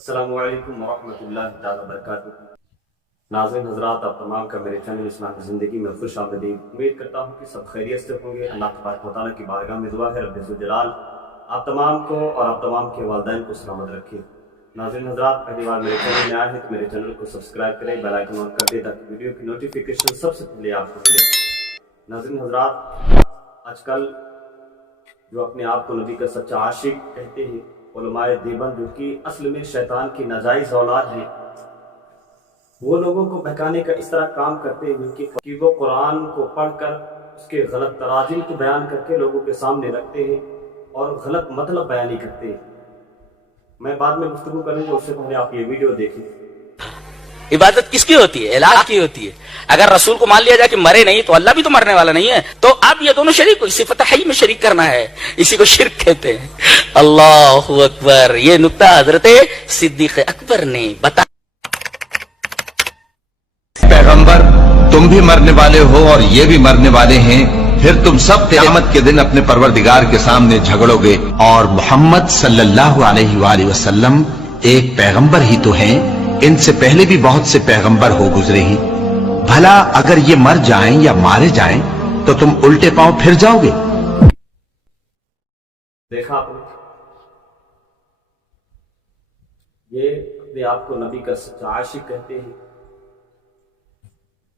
السلام علیکم ورحمۃ اللہ تعالیٰ وبرکاتہ۔ ناظرین حضرات، آپ تمام کا میرے چینل اسلام کی زندگی میں خوش آمدید۔ امید کرتا ہوں کہ سب خیریت سے ہوں گے۔ اللہ تبارک و تعالیٰ کی بارگاہ میں دعا ہے رب ذوالجلال آپ تمام کو اور آپ تمام کے والدین کو سلامت رکھے۔ ناظرین حضرات، پہلی بار میرے چینل میں آئے ہیں تو میرے چینل کو سبسکرائب کریں، بیل آئیکن آن کر دیں تاکہ ویڈیو کی نوٹیفیکیشن سب سے پہلے آپ کو ملے۔ ناظرین حضرات، آج کل جو اپنے آپ کو نبی کا سچا عاشق کہتے ہیں، علماء دیوبند جو کہ اصل میں شیطان کی ناجائز اولاد ہیں، وہ لوگوں کو بہکانے کا اس طرح کام کرتے ہیں کہ وہ قرآن کو پڑھ کر اس کے غلط تراجم کو بیان کر کے لوگوں کے سامنے رکھتے ہیں اور غلط مطلب بیانی کرتے ہیں۔ میں بعد میں گفتگو کروں گا، اس سے پہلے آپ یہ ویڈیو دیکھیں۔ عبادت کس کی ہوتی ہے؟ اللہ کی ہوتی ہے۔ اگر رسول کو مان لیا جائے کہ مرے نہیں تو اللہ بھی تو مرنے والا نہیں ہے، تو اب یہ دونوں شریک کو صفت حی میں شریک کرنا ہے، اسی کو شرک کہتے ہیں۔ اللہ اکبر، یہ نکتہ حضرت صدیق اکبر نے بتا۔ پیغمبر تم بھی مرنے والے ہو اور یہ بھی مرنے والے ہیں، پھر تم سب قیامت کے دن اپنے پروردگار کے سامنے جھگڑو گے، اور محمد صلی اللہ علیہ وآلہ وسلم ایک پیغمبر ہی تو ہیں، ان سے پہلے بھی بہت سے پیغمبر ہو گزرے ہیں، بھلا اگر یہ مر جائیں یا مارے جائیں تو تم الٹے پاؤں پھر جاؤ گے؟ دیکھا آپ نے، یہ اپنے آپ کو نبی کا سچا عاشق کہتے ہیں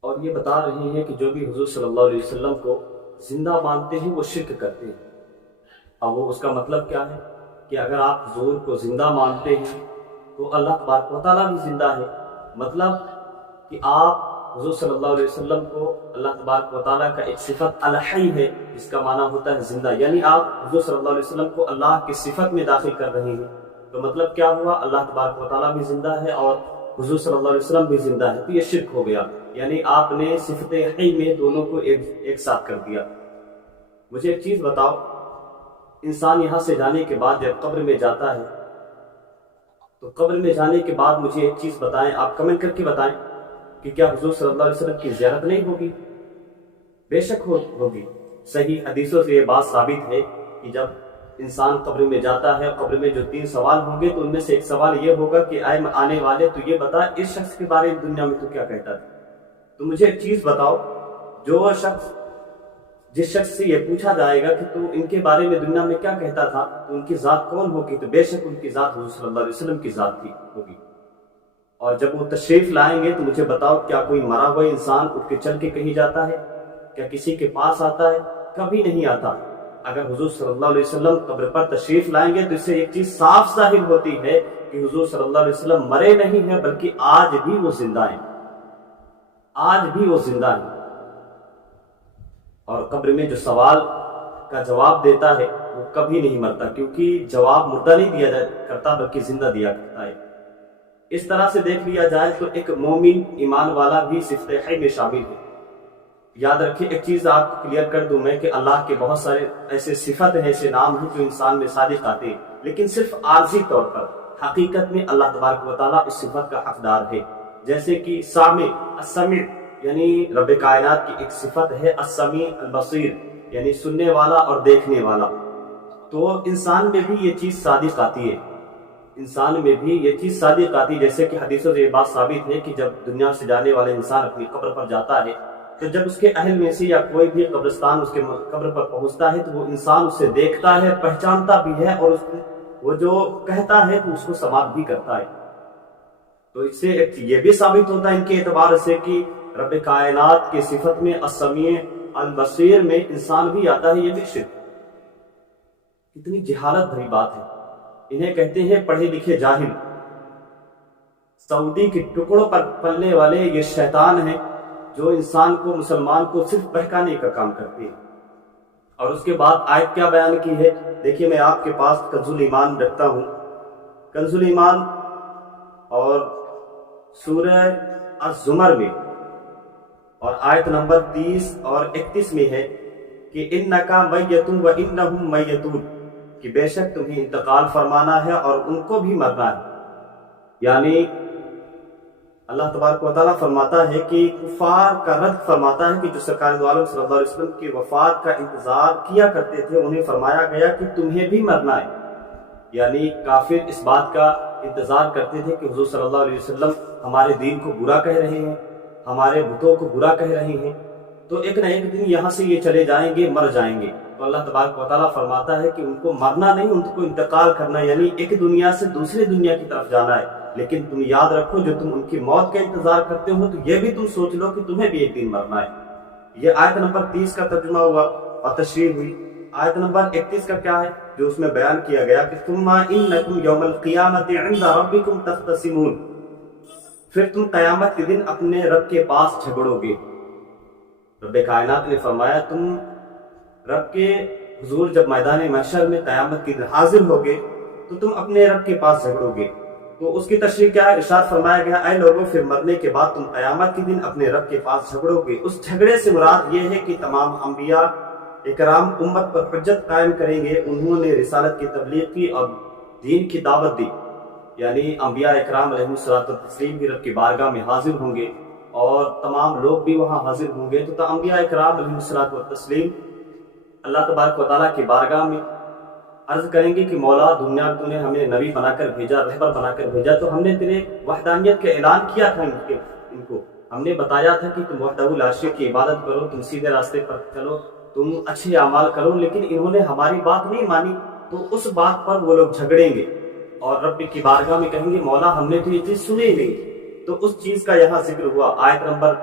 اور یہ بتا رہے ہیں کہ جو بھی حضور صلی اللہ علیہ وسلم کو زندہ مانتے ہیں وہ شرک کرتے ہیں۔ اب وہ اس کا مطلب کیا ہے کہ اگر آپ حضور کو زندہ مانتے ہیں تو اللہ تبارک و تعالیٰ بھی زندہ ہے، مطلب کہ آپ حضور صلی اللہ علیہ وسلم کو اللہ تبارک و تعالیٰ کا ایک صفت الحی ہے، جس کا معنی ہوتا ہے زندہ، یعنی آپ حضور صلی اللہ علیہ وسلم کو اللہ کی صفت میں داخل کر رہے ہیں۔ تو مطلب کیا ہوا؟ اللہ تبارک و تعالیٰ بھی زندہ ہے اور حضور صلی اللہ علیہ وسلم بھی زندہ ہے، تو یہ شرک ہو گیا، یعنی آپ نے صفت حی میں دونوں کو ایک ساتھ کر دیا۔ مجھے ایک چیز بتاؤ، انسان یہاں سے جانے کے بعد جب قبر میں جاتا ہے تو قبر میں جانے کے بعد مجھے ایک چیز بتائیں، آپ کمنٹ کر کے بتائیں کہ کیا حضور صلی اللہ علیہ وسلم کی زیارت نہیں ہوگی؟ بے شک ہوگی۔ صحیح حدیثوں سے یہ بات ثابت ہے کہ جب انسان قبر میں جاتا ہے، قبر میں جو 3 سوال ہوں گے تو ان میں سے ایک سوال یہ ہوگا کہ اے آنے والے تو یہ بتا اس شخص کے بارے میں دنیا میں تو کیا کہتا تھا۔ تو مجھے ایک چیز بتاؤ، جس شخص سے یہ پوچھا جائے گا کہ تو ان کے بارے میں دنیا میں کیا کہتا تھا، تو ان کی ذات کون ہوگی؟ تو بے شک ان کی ذات حضور صلی اللہ علیہ وسلم کی ذات ہوگی۔ اور جب وہ تشریف لائیں گے تو مجھے بتاؤ، کیا کوئی مرا ہوا انسان اٹھ کے چل کے کہیں جاتا ہے؟ کیا کسی کے پاس آتا ہے؟ کبھی نہیں آتا۔ اگر حضور صلی اللہ علیہ وسلم قبر پر تشریف لائیں گے تو اس سے ایک چیز صاف ظاہر ہوتی ہے کہ حضور صلی اللہ علیہ وسلم مرے نہیں ہیں، بلکہ آج بھی وہ زندہ ہیں، آج بھی وہ زندہ ہیں۔ اور قبر میں جو سوال کا جواب دیتا ہے وہ کبھی نہیں مرتا، کیونکہ جواب مردہ نہیں دیا کرتا بلکہ زندہ دیا کرتا ہے۔ اس طرح سے دیکھ لیا جائے تو ایک مومن ایمان والا بھی صفت حی میں شامل ہے۔ یاد رکھیں، ایک چیز آپ کو کلیئر کر دوں میں کہ اللہ کے بہت سارے ایسے صفت ہیں، ایسے نام ہیں جو انسان میں صادق آتے ہیں، لیکن صرف عارضی طور پر۔ حقیقت میں اللہ تبارک و تعالیٰ اس صفت کا حقدار ہے، جیسے کہ سامع، السمیع، یعنی رب کائنات کی ایک صفت ہے السمیع البصیر، یعنی سننے والا اور دیکھنے والا۔ تو انسان میں بھی یہ چیز صادق آتی ہے، انسان میں بھی یہ چیز صادق آتی ہے، جیسے کہ حدیثوں سے یہ بات ثابت ہے کہ جب دنیا سے جانے والے انسان اپنی قبر پر جاتا ہے تو جب اس کے اہل میں سے یا کوئی بھی قبرستان اس کے قبر پر پہنچتا ہے تو وہ انسان اسے دیکھتا ہے، پہچانتا بھی ہے، اور وہ جو کہتا ہے تو اس کو سماعت بھی کرتا ہے۔ تو اس سے یہ بھی ثابت ہوتا ہے ان کے اعتبار سے کہ رب کائنات کی صفت میں السمیع البصیر میں انسان بھی آتا ہے، یہ بھی شرک۔ کتنی جہالت بھری بات ہے، انہیں کہتے ہیں پڑھے لکھے جاہل۔ سعودی کے ٹکڑوں پر پلنے والے یہ شیطان ہیں جو انسان کو، مسلمان کو صرف بہکانے کا کام کرتے ہیں۔ اور اس کے بعد آیت کیا بیان کی ہے؟ دیکھیے، میں آپ کے پاس کنز الایمان رکھتا ہوں، کنز الایمان اور سورہ الزمر میں، اور آیت نمبر 30 اور 31 میں ہے کہ اِنَّكَ مَيَّتٌ وَإِنَّهُمْ مَيَّتُونَ، کہ بے شک تمہیں انتقال فرمانا ہے اور ان کو بھی مرنا ہے۔ یعنی اللہ تبارک و تعالیٰ فرماتا ہے کہ کفار کا رد فرماتا ہے کہ جو سرکار دو عالم صلی اللہ علیہ وسلم کی وفات کا انتظار کیا کرتے تھے، انہیں فرمایا گیا کہ تمہیں بھی مرنا ہے۔ یعنی کافر اس بات کا انتظار کرتے تھے کہ حضور صلی اللہ علیہ وسلم ہمارے دین کو برا کہہ رہے ہیں، ہمارے بتوں کو برا کہہ رہے ہیں، تو ایک نہ ایک دن یہاں سے یہ چلے جائیں گے، مر جائیں گے۔ تو اللہ تبارک و تعالیٰ فرماتا ہے کہ ان کو مرنا نہیں، ان کو انتقال کرنا، یعنی ایک دنیا سے دوسری دنیا کی طرف جانا ہے۔ لیکن تم یاد رکھو، جو تم ان کی موت کا انتظار کرتے ہو تو یہ بھی تم سوچ لو کہ تمہیں بھی ایک دن مرنا ہے۔ یہ آیت نمبر 30 کا ترجمہ ہوا اور تشریح ہوئی۔ آیت نمبر 31 کا کیا ہے جو اس میں بیان کیا گیا کہ ثم انکم یوم القیامت عند ربکم تختصمون، پھر تم قیامت کے دن اپنے رب کے پاس جھگڑو گے۔ رب کائنات نے فرمایا تم رب کے حضور جب میدان محشر میں قیامت کے دن حاضر ہوگے تو تم اپنے رب کے پاس جھگڑو گے۔ تو اس کی تشریح کیا ہے؟ ارشاد فرمایا گیا اے لوگوں، پھر مرنے کے بعد تم قیامت کے دن اپنے رب کے پاس جھگڑو گے۔ اس جھگڑے سے مراد یہ ہے کہ تمام انبیاء اکرام امت پر حجت قائم کریں گے، انہوں نے رسالت کی تبلیغ کی اور دین کی دعوت دی، یعنی انبیاء اکرام علیہ الصلوۃ والتسلیم بھی رب کی بارگاہ میں حاضر ہوں گے اور تمام لوگ بھی وہاں حاضر ہوں گے۔ تو انبیاء اکرام علیہ الصلوۃ والتسلیم اللہ تبارک و تعالیٰ کی بارگاہ میں عرض کریں گے کہ مولا، دنیا تو نے ہمیں نبی بنا کر بھیجا، رہبر بنا کر بھیجا، تو ہم نے تیرے وحدانیت کا اعلان کیا تھا ان کو، ہم نے بتایا تھا کہ تم وحدہ لا شریک کی عبادت کرو، تم سیدھے راستے پر چلو، تم اچھے اعمال کرو، لیکن انہوں نے ہماری بات نہیں مانی، تو اس بات پر وہ لوگ جھگڑیں گے اور رب کی بارگاہ میں کہیں گے مولا ہم نے تو یہ چیز سنی نہیں۔ تو اس چیز کا یہاں ذکر ہوا۔ آیت نمبر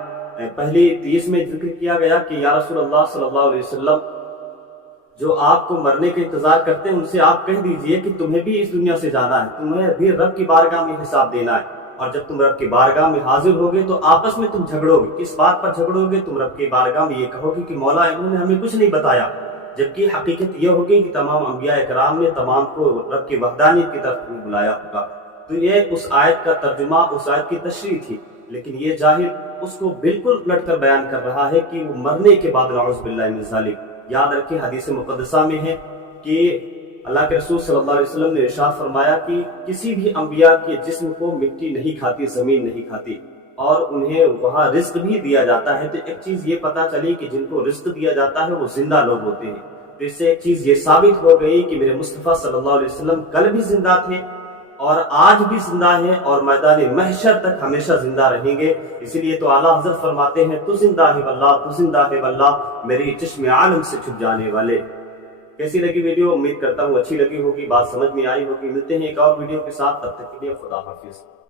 پہلی 30 میں ذکر کیا گیا کہ یا رسول اللہ صلی اللہ علیہ وسلم، جو آپ کو مرنے کے انتظار کرتے ہیں ان سے آپ کہہ دیجئے کہ تمہیں بھی اس دنیا سے جانا ہے، تمہیں بھی رب کی بارگاہ میں حساب دینا ہے، اور جب تم رب کی بارگاہ میں حاضر ہوگے تو آپس میں تم جھگڑو گے۔ کس بات پر جھگڑو گے؟ تم رب کی بارگاہ میں یہ کہو گے کہ مولا انہوں نے ہمیں کچھ نہیں بتایا، جبکہ حقیقت یہ ہوگی کہ تمام انبیاء اکرام نے تمام کو رب کی وحدانیت کی طرف بلایا ہوگا۔ تو یہ اس آیت کا ترجمہ، اس آیت کی تشریح تھی، لیکن یہ جاہل اس کو بالکل الٹ کر بیان کر رہا ہے کہ وہ مرنے کے بعد نعوذ باللہ من ذالک۔ یاد رکھیں حدیث مقدسہ میں ہے کہ اللہ کے رسول صلی اللہ علیہ وسلم نے ارشاد فرمایا کہ کسی بھی انبیاء کے جسم کو مٹی نہیں کھاتی، زمین نہیں کھاتی، اور انہیں وہاں رزق بھی دیا جاتا ہے۔ تو ایک چیز یہ پتہ چلی کہ جن کو رزق دیا جاتا ہے وہ زندہ لوگ ہوتے ہیں۔ تو اس سے ایک چیز یہ ثابت ہو گئی کہ میرے مصطفیٰ صلی اللہ علیہ وسلم کل بھی زندہ تھے اور آج بھی زندہ ہیں اور میدان محشر تک ہمیشہ زندہ رہیں گے۔ اسی لیے تو اعلیٰ حضرت فرماتے ہیں تو زندہ ہے واللہ، تو زندہ ہے واللہ، میری چشم عالم سے چھپ جانے والے۔ کیسی لگی ویڈیو؟ امید کرتا ہوں اچھی لگی ہوگی، بات سمجھ میں آئی ہوگی۔ ملتے ہیں ایک اور ویڈیو کے ساتھ، تب تک کے لیے خدا حافظ۔